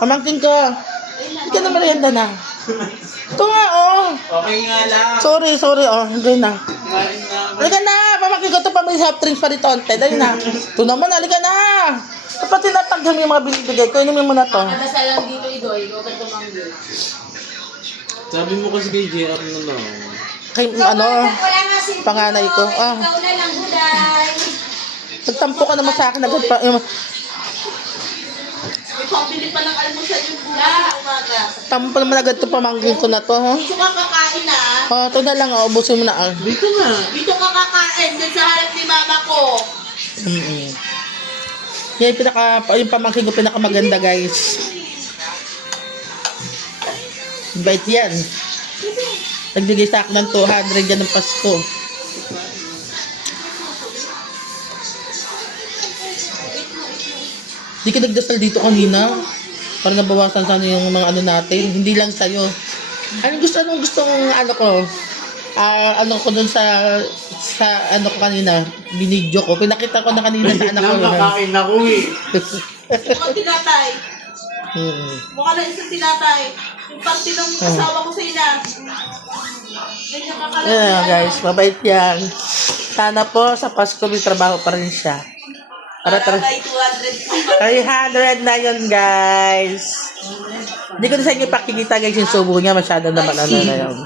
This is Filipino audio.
Pamangkin ko. Hindi ka na merienda na. Ito nga, oh. Okay nga lang. Sorry, oh. Hindi na. Kumain na. Halika na! Pamangkin ko ito pa may soft drinks pa rito. Ante, dali na. Ito naman, halika na! Dapat tinatanggam yung mga binibigay ko. Inumin mo na to. Kadasal lang dito, Idoy. Huwag ka tumanggi. Sabi mo kasi kay JR na lang. Kay, ano, panganay ko. Ah, Ikaw na lang, Buday. nagtampo ka naman sa akin. Agad pa, May pambili pa ng almusal yung buhay umaga. tampo naman agad ito pamangkin ko na to, ha? Dito ka kakain ah. Oh, ito na lang, oh. Ubusin mo na, ah. Dito nga. Dito ka kakain. Dun sa harap ni mama ko. Yan yung pamangkin ko pinakamaganda, guys. Bait yan. Nagbigay sa akin ng 200 yan ng Pasko. Di ka nagdasal dito kanina para nabawasan sana yung mga ano natin. Hindi lang sa'yo. Anong gustong ano ko? Ano ko dun sa ano ko kanina, binidyo ko. Pinakita ko na kanina sa anak ko. Nakakain ako eh. Mukhang tinatay. Mukha lang isang tinatay. Yung party ng asawa ko sa ina. Ganyan kakalaki. Yeah, guys, mabait yan. Sana po sa Pasko may trabaho pa rin siya. Para Para may 200 pa. 300 na yun, guys. Hindi ko na sa inyo pakikita, guys, yung subo niya. Masyado naman ano na yun.